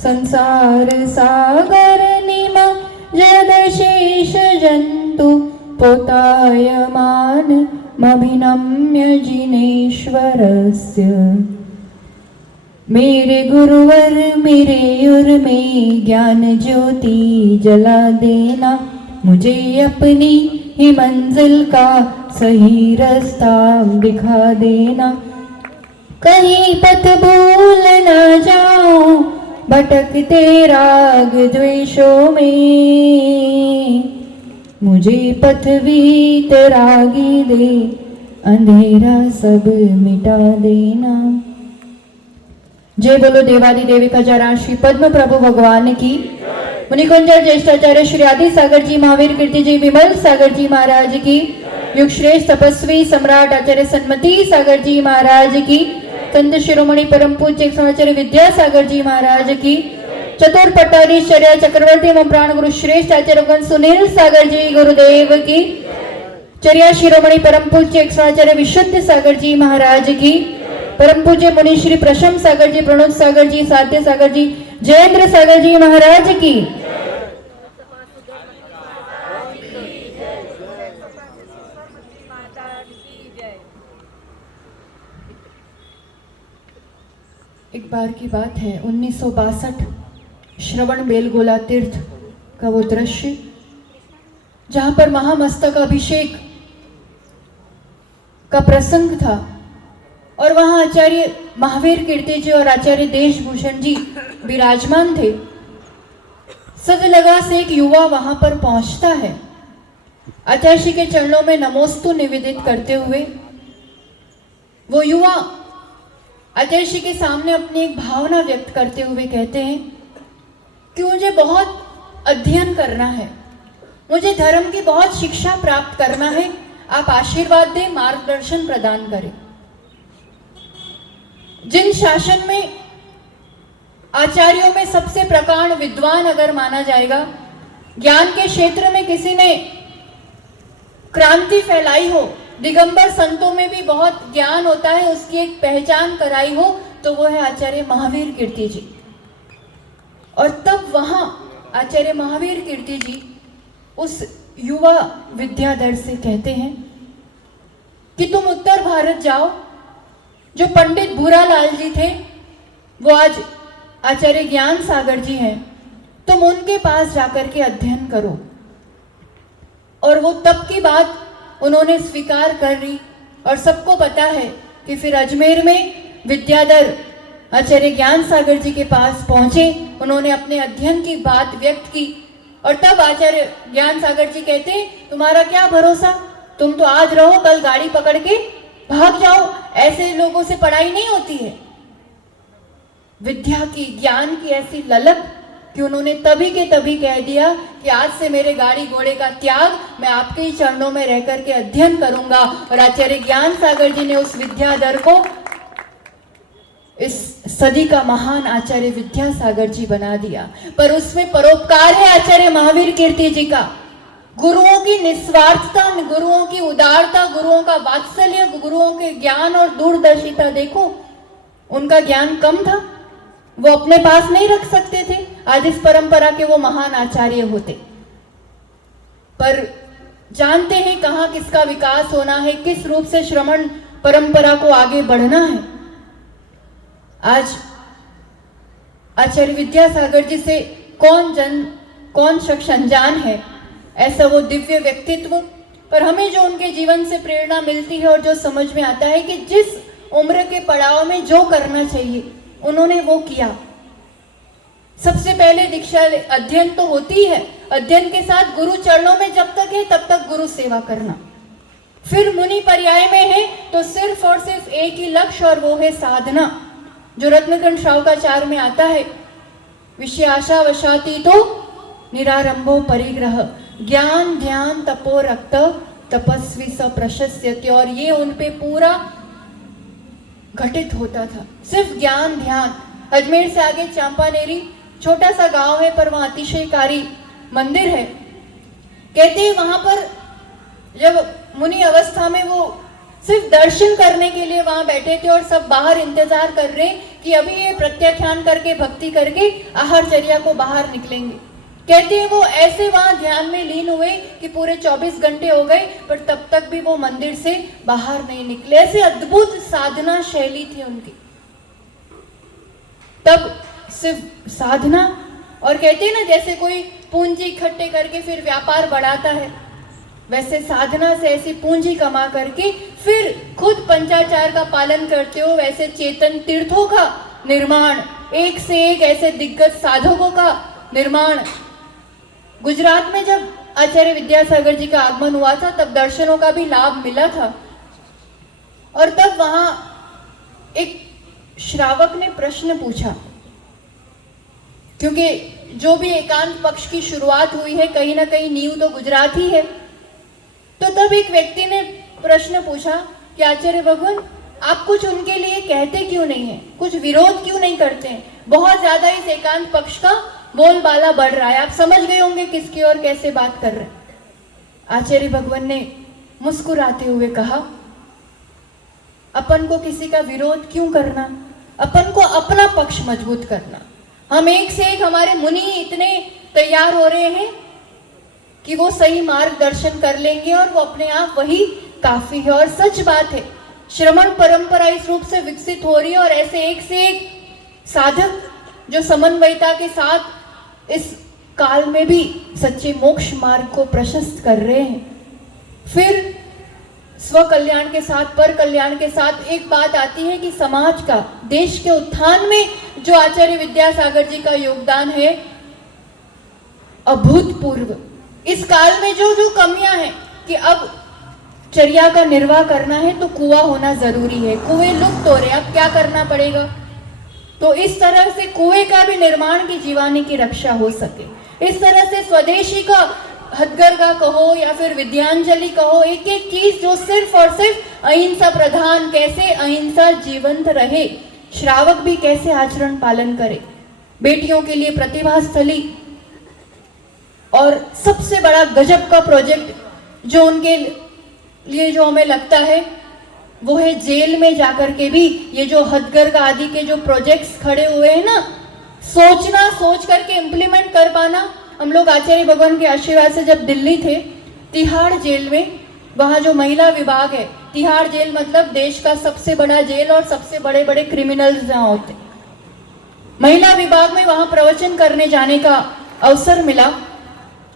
संसार सागर निमज्जनशेष जन्तु पोतायमानमभिनम्य जिनेश्वरस्य। मेरे गुरुवर मेरे उर में ज्ञान ज्योति जला देना, मुझे अपनी ही मंजिल का सही रास्ता दिखा देना। कहीं पथ भूल न जाऊं भटकते राग द्वेषों में, मुझे पथ बीत रागी दे अंधेरा सब मिटा देना। जय बोलो देवादि देवी खजाना श्री पद्म प्रभु भगवान की। मुनिकुंजर ज्येष्ठाचार्य श्री आदि सागर जी महावीर कीर्ति जी विमल सागर जी महाराज की। युग श्रेष्ठ तपस्वी सम्राट आचार्य सन्मति सागर जी महाराज की। संत शिरोमणि परम पूज्य आचार्य विद्यासागर जी महाराज की। चतुर पट्टाधीश्वर्य चक्रवर्ती एवं प्राण गुरु श्रेष्ठ आचार्य सुनील सागर जी गुरुदेव की। चर्या शिरोमणि परम पूज्य आचार्य विशुद्ध सागर जी महाराज की। परम पूज्य मुनि श्री प्रशम सागर जी, प्रणोद सागर जी, साध्य सागर जी, जयेंद्र सागर जी महाराज की। एक बार की बात है 1962 श्रवण बेलगोला तीर्थ का वो दृश्य जहां पर महामस्तक अभिषेक का प्रसंग था और वहां आचार्य महावीर कीर्ति जी और आचार्य देशभूषण जी विराजमान थे। सदलगा से एक युवा वहां पर पहुंचता है। आचार्य जी के चरणों में नमोस्तु निवेदित करते हुए वो युवा आचार्य जी के सामने अपनी एक भावना व्यक्त करते हुए कहते हैं कि मुझे बहुत अध्ययन करना है, मुझे धर्म की बहुत शिक्षा प्राप्त करना है, आप आशीर्वाद दें, मार्गदर्शन प्रदान करें। जिन शासन में आचार्यों में सबसे प्रकांड विद्वान अगर माना जाएगा, ज्ञान के क्षेत्र में किसी ने क्रांति फैलाई हो, दिगंबर संतों में भी बहुत ज्ञान होता है, उसकी एक पहचान कराई हो, तो वो है आचार्य महावीर कीर्ति जी। और तब वहां आचार्य महावीर कीर्ति जी उस युवा विद्याधर से कहते हैं कि तुम उत्तर भारत जाओ, जो पंडित भूरालाल जी थे वो आज आचार्य ज्ञान सागर जी हैं, तुम उनके पास जाकर के अध्ययन करो। और वो तब की बात उन्होंने स्वीकार कर ली और सबको पता है कि फिर अजमेर में विद्याधर आचार्य ज्ञान सागर जी के पास पहुंचे, उन्होंने अपने अध्ययन की बात व्यक्त की और तब आचार्य ज्ञान सागर जी कहते तुम्हारा क्या भरोसा, तुम तो आज रहो कल गाड़ी पकड़ के भाग जाओ, ऐसे लोगों से पढ़ाई नहीं होती है। विद्या की, ज्ञान की ऐसी ललक कि उन्होंने तभी के तभी कह दिया कि आज से मेरे गाड़ी घोड़े का त्याग, मैं आपके ही चरणों में रह करके अध्ययन करूंगा। और आचार्य ज्ञान सागर जी ने उस विद्याधर को इस सदी का महान आचार्य विद्यासागर जी बना दिया। पर उसमें परोपकार है आचार्य महावीर कीर्ति जी का। गुरुओं की निस्वार्थता, गुरुओं की उदारता, गुरुओं का वात्सल्य, गुरुओं के ज्ञान और दूरदर्शिता देखो। उनका ज्ञान कम था, वो अपने पास नहीं रख सकते थे, आज इस परंपरा के वो महान आचार्य होते। पर जानते हैं कहाँ किसका विकास होना है, किस रूप से श्रमण परंपरा को आगे बढ़ना है। आज आचार्य विद्यासागर जी से कौन शख्स अनजान है, ऐसा वो दिव्य व्यक्तित्व। पर हमें जो उनके जीवन से प्रेरणा मिलती है और जो समझ में आता है कि जिस उम्र के पड़ाव में जो करना चाहिए उन्होंने वो किया। सबसे पहले दीक्षा अध्ययन तो होती है, अध्ययन के साथ गुरु चरणों में जब तक है तब तक गुरु सेवा करना। फिर मुनि पर्याय में है तो सिर्फ और सिर्फ एक ही लक्ष्य और वो है साधना, जो रत्नकंठ श्रावकाचार्य में आता है, विषय आशा वशाती तो निरारंभो परिग्रह, ज्ञान ध्यान तपो रक्त तपस्वी स प्रशस्यते। और ये उन पे पूरा घटित होता था, सिर्फ ज्ञान ध्यान। अजमेर से आगे चांपानेरी छोटा सा गांव है, पर वहां अतिशयकारी मंदिर है। कहते हैं वहां पर जब मुनि अवस्था में वो सिर्फ दर्शन करने के लिए वहां बैठे थे और सब बाहर इंतजार कर रहे कि अभी ये प्रत्याख्यान करके भक्ति करके आहारचर्या को बाहर निकलेंगे। कहते हैं वो ऐसे वहां ध्यान में लीन हुए कि पूरे 24 घंटे हो गए, पर तब तक भी वो मंदिर से बाहर नहीं निकले। ऐसे अद्भुत साधना शैली थी उनकी। तब सिर्फ साधना, और कहते हैं ना जैसे कोई पूंजी इकट्ठे करके फिर व्यापार बढ़ाता है, वैसे साधना से ऐसी पूंजी कमा करके फिर खुद पंचाचार का पालन करते हो, वैसे चेतन तीर्थों का निर्माण, एक से एक ऐसे दिग्गज साधकों का निर्माण। गुजरात में जब आचार्य विद्यासागर जी का आगमन हुआ था तब दर्शनों का भी लाभ मिला था, और तब वहां एक श्रावक ने प्रश्न पूछा, क्योंकि जो भी एकांत पक्ष की शुरुआत हुई है कहीं ना कहीं नींव तो गुजरात ही है। तो तब एक व्यक्ति ने प्रश्न पूछा कि आचार्य भगवान आप कुछ उनके लिए कहते क्यों नहीं है, कुछ विरोध क्यों नहीं करते हैं, बहुत ज्यादा इस एकांत पक्ष का बोलबाला बढ़ रहा है। आप समझ गए होंगे किसकी और कैसे बात कर रहे हैं। आचार्य भगवान ने मुस्कुराते हुए कहा, अपन को किसी का विरोध क्यों करना, अपन को अपना पक्ष मजबूत करना। हम एक से एक हमारे मुनि इतने तैयार हो रहे हैं कि वो सही मार्गदर्शन कर लेंगे और वो अपने आप वही काफी है। और सच बात है, श्रमण परंपरा इस रूप से विकसित हो रही है, और ऐसे एक से एक साधक जो समन्वयता के साथ इस काल में भी सच्चे मोक्ष मार्ग को प्रशस्त कर रहे हैं। फिर स्व कल्याण के साथ, पर कल्याण के साथ एक बात आती है कि समाज का, देश के उत्थान में जो आचार्य विद्यासागर जी का योगदान है अभूतपूर्व। इस काल में जो जो कमियां हैं कि अब चर्या का निर्वाह करना है तो कुआं होना जरूरी है, कुएं लुप्त हो रहे, अब क्या करना पड़ेगा। तो इस तरह से कुएं का भी निर्माण की जीवानी की रक्षा हो सके, इस तरह से स्वदेशी का हथकरघा कहो या फिर विद्यांजलि कहो, एक एक चीज जो सिर्फ और सिर्फ अहिंसा प्रधान, कैसे अहिंसा जीवंत रहे, श्रावक भी कैसे आचरण पालन करे, बेटियों के लिए प्रतिभा स्थली। और सबसे बड़ा गजब का प्रोजेक्ट जो उनके लिए जो हमें लगता है वो है जेल में जाकर के भी ये जो हथकरघा आदि के जो प्रोजेक्ट्स खड़े हुए हैं ना, सोचना, सोच करके इम्प्लीमेंट कर पाना। हम लोग आचार्य भगवान के आशीर्वाद से जब दिल्ली थे, तिहाड़ जेल में, वहाँ जो महिला विभाग है, तिहाड़ जेल मतलब देश का सबसे बड़ा जेल और सबसे बड़े बड़े क्रिमिनल्स जहाँ होते, महिला विभाग में वहाँ प्रवचन करने जाने का अवसर मिला।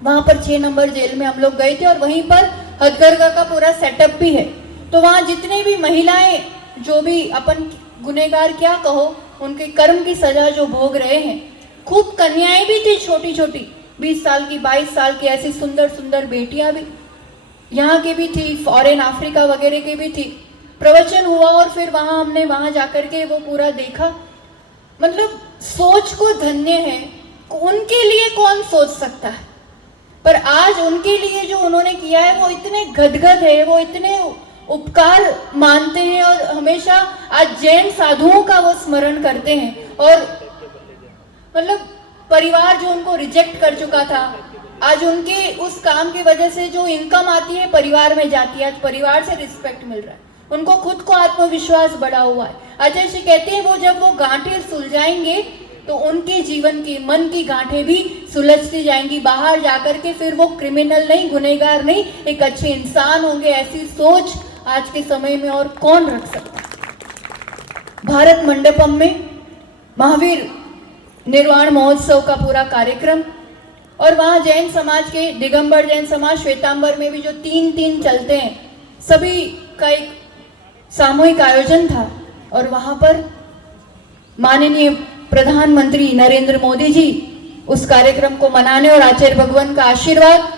वहाँ पर 6 नंबर जेल में हम लोग गए थे और वहीं पर हथकरघा का पूरा सेटअप भी है। तो वहाँ जितने भी महिलाएं, जो भी अपन गुनहगार क्या कहो, उनके कर्म की सजा जो भोग रहे हैं, खूब कन्याएं भी थी, छोटी छोटी 20 साल की, 22 साल की, ऐसी सुंदर सुंदर बेटियां भी यहाँ की भी थी, फॉरेन अफ्रीका वगैरह की भी थी। प्रवचन हुआ और फिर वहाँ हमने वहाँ जाकर के वो पूरा देखा। मतलब सोच को धन्य है, उनके लिए कौन सोच सकता है, पर आज उनके लिए जो उन्होंने किया है वो इतने गदगद है, वो इतने उपकार मानते हैं और हमेशा आज जैन साधुओं का वो स्मरण करते हैं। और मतलब परिवार जो उनको रिजेक्ट कर चुका था, आज उनके उस काम की वजह से जो इनकम आती है परिवार में जाती है, आज परिवार से रिस्पेक्ट मिल रहा है, उनको खुद को आत्मविश्वास बढ़ा हुआ है। अजय जी कहते हैं वो जब वो गांठें सुलझाएंगे तो उनके जीवन की, मन की गांठें भी सुलझती जाएंगी, बाहर जाकर के फिर वो क्रिमिनल नहीं, गुनहगार नहीं, एक अच्छे इंसान होंगे। ऐसी सोच आज के समय में और कौन रख सकता है। भारत मंडपम में महावीर निर्वाण महोत्सव का पूरा कार्यक्रम, और वहाँ जैन समाज के, दिगंबर जैन समाज, श्वेतांबर में भी जो 3-3 चलते हैं, सभी का एक सामूहिक आयोजन था। और वहाँ पर माननीय प्रधानमंत्री नरेंद्र मोदी जी उस कार्यक्रम को मनाने और आचार्य भगवान का आशीर्वाद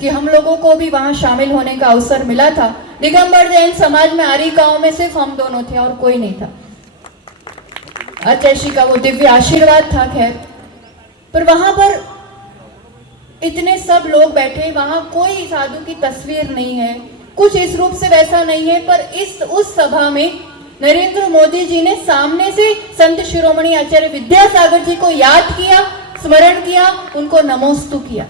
कि हम लोगों को भी वहाँ शामिल होने का अवसर मिला था। दिगंबर जैन समाज में आरी गांव में सिर्फ हम दोनों थे और कोई नहीं था। आचार्य श्री का वो दिव्य आशीर्वाद था। खैर, पर वहां पर इतने सब लोग बैठे, वहां कोई साधु की तस्वीर नहीं है, कुछ इस रूप से वैसा नहीं है, पर उस सभा में नरेंद्र मोदी जी ने सामने से संत शिरोमणि आचार्य विद्यासागर जी को याद किया, स्मरण किया, उनको नमोस्तु किया।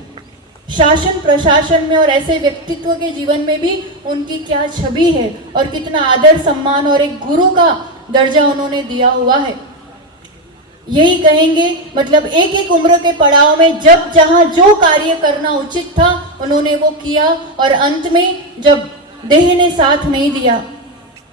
शासन प्रशासन में और ऐसे व्यक्तित्व के जीवन में भी उनकी क्या छवि है और कितना आदर सम्मान और एक गुरु का दर्जा उन्होंने दिया हुआ है। यही कहेंगे, मतलब एक एक उम्र के पड़ाव में जब जहां जो कार्य करना उचित था उन्होंने वो किया, और अंत में जब देह ने साथ नहीं दिया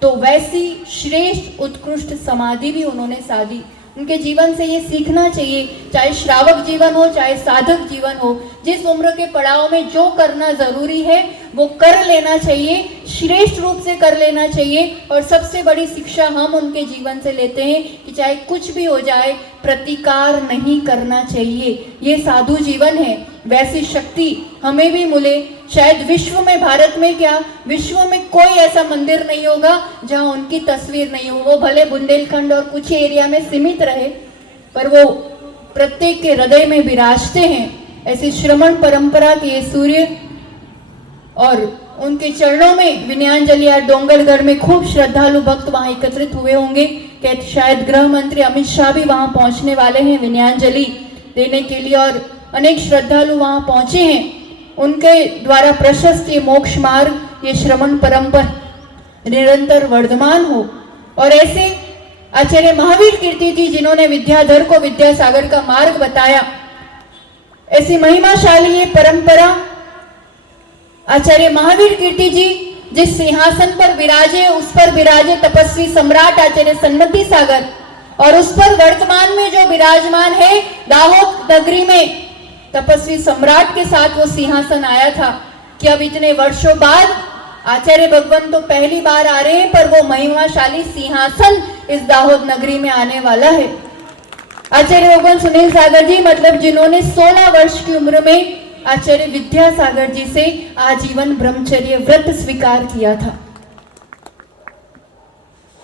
तो वैसी श्रेष्ठ उत्कृष्ट समाधि भी उन्होंने साधी। उनके जीवन से ये सीखना चाहिए, चाहे श्रावक जीवन हो चाहे साधक जीवन हो, जिस उम्र के पड़ाव में जो करना जरूरी है वो कर लेना चाहिए, श्रेष्ठ रूप से कर लेना चाहिए। और सबसे बड़ी शिक्षा हम उनके जीवन से लेते हैं कि चाहे कुछ भी हो जाए प्रतिकार नहीं करना चाहिए। ये साधु जीवन है। वैसी शक्ति हमें भी मिले। शायद विश्व में, भारत में क्या, विश्व में कोई ऐसा मंदिर नहीं होगा जहां उनकी तस्वीर नहीं हो। वो भले बुंदेलखंड और कुछ एरिया में सीमित रहे, पर वो प्रत्येक के हृदय में विराजते हैं। ऐसी श्रमण परंपरा के ये सूर्य, और उनके चरणों में विनयांजलि। आज डोंगरगढ़ में खूब श्रद्धालु भक्त वहां एकत्रित हुए होंगे। कि शायद गृह मंत्री अमित शाह भी वहां पहुंचने वाले हैं विनयांजलि देने के लिए, और अनेक श्रद्धालु वहां पहुंचे हैं। उनके द्वारा प्रशस्त ये मोक्ष मार्ग, ये श्रमण परंपरा निरंतर वर्धमान हो। और ऐसे आचार्य महावीर कीर्ति जी जिन्होंने विद्याधर को विद्यासागर का मार्ग बताया, ऐसी महिमाशाली ये परंपरा आचार्य महावीर कीर्ति जी जिस सिंहासन पर विराजे, उस पर विराजे तपस्वी सम्राट आचार्य सन्मति सागर, और उस पर वर्तमान में जो विराजमान है दाहोद नगरी में तपस्वी सम्राट के साथ वो सिंहासन आया था। कि अब इतने वर्षों बाद आचार्य भगवान तो पहली बार आ रहे हैं, पर वो महिमाशाली सिंहासन इस दाहोद नगरी में आने वाला है। आचार्य भगवान सुनील सागर जी, मतलब जिन्होंने 16 वर्ष की उम्र में आचार्य विद्यासागर जी से आजीवन ब्रह्मचर्य व्रत स्वीकार किया था,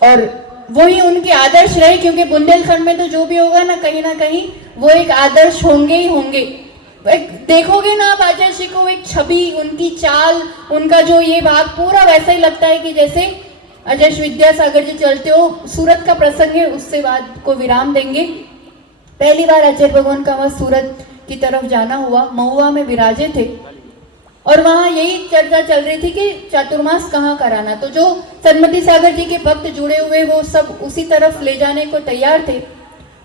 और वही उनके आदर्श रहे। क्योंकि बुंदेलखंड में तो जो भी होगा ना कहीं वो एक आदर्श होंगे ही होंगे। देखोगे ना आप आचार्य जी को, एक छवि, उनकी चाल, उनका जो ये भाग पूरा वैसा ही लगता है कि जैसे आचार्य विद्यासागर जी चलते हो। सूरत का प्रसंग है, उससे बाद को विराम देंगे। पहली बार आचार्य भगवान का वहां सूरत की तरफ जाना हुआ, महुआ में विराजे थे, और वहां यही चर्चा चल रही थी कि चातुर्मास कहाँ कराना। तो जो सन्मति सागर जी के भक्त जुड़े हुए वो सब उसी तरफ ले जाने को तैयार थे।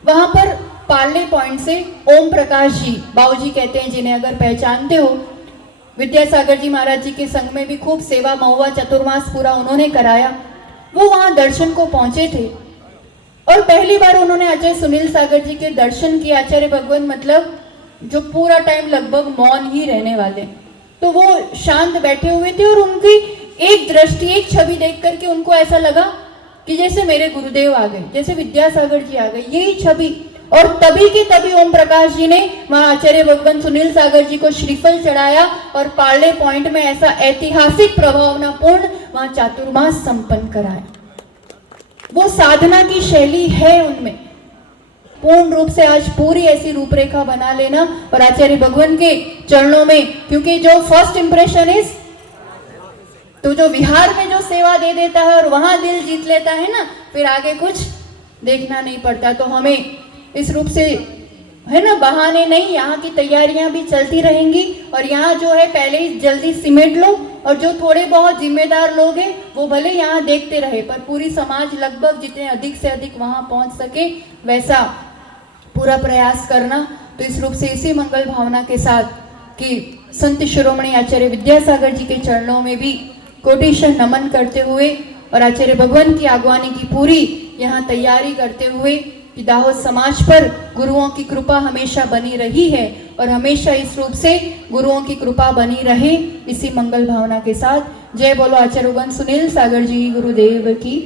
वहां पर पार्ले पॉइंट से ओम प्रकाश जी, बाबूजी कहते हैं जिन्हें अगर पहचानते हो, विद्यासागर जी महाराज जी के संग में भी खूब सेवा, महुआ चतुर्मास पूरा उन्होंने कराया। वो वहां दर्शन को पहुंचे थे, और पहली बार उन्होंने आचार्य सुनील सागर जी के दर्शन किए। आचार्य भगवान मतलब जो पूरा टाइम लगभग मौन ही रहने वाले, तो वो शांत बैठे हुए थे, और उनकी एक दृष्टि, एक छवि देख करके उनको ऐसा लगा कि जैसे मेरे गुरुदेव आ गए, जैसे विद्यासागर जी आ गए, यही छवि। और तभी के तभी ओम प्रकाश जी ने वहां आचार्य भगवान सुनील सागर जी को श्रीफल चढ़ाया, और पार्ले पॉइंट में ऐसा ऐतिहासिक प्रभावनापूर्ण वहां चातुर्मास संपन्न कराया। वो साधना की शैली है उनमें पूर्ण रूप से। आज पूरी ऐसी रूपरेखा बना लेना, और आचार्य भगवान के चरणों में, क्योंकि जो फर्स्ट इंप्रेशन इज, तो जो विहार में जो सेवा दे देता है और वहां दिल जीत लेता है ना, फिर आगे कुछ देखना नहीं पड़ता। तो हमें इस रूप से, है ना, बहाने नहीं, यहाँ की तैयारियां भी चलती रहेंगी, और यहाँ जो है पहले ही जल्दी सिमेट लो, और जो थोड़े बहुत जिम्मेदार लोग हैं वो भले यहाँ देखते रहे, पर पूरी समाज लगभग जितने अधिक से अधिक वहां पहुंच सके वैसा पूरा प्रयास करना। तो इस रूप से इसी मंगल भावना के साथ कि संत शिरोमणि आचार्य विद्यासागर जी के चरणों में भी कोटिशन नमन करते हुए, और आचार्य भगवान की आगवानी की पूरी यहाँ तैयारी करते हुए कि दाहोद समाज पर गुरुओं की कृपा हमेशा बनी रही है, और हमेशा इस रूप से गुरुओं की कृपा बनी रहे, इसी मंगल भावना के साथ जय बोलो आचार्य भगवान सुनील सागर जी गुरुदेव की।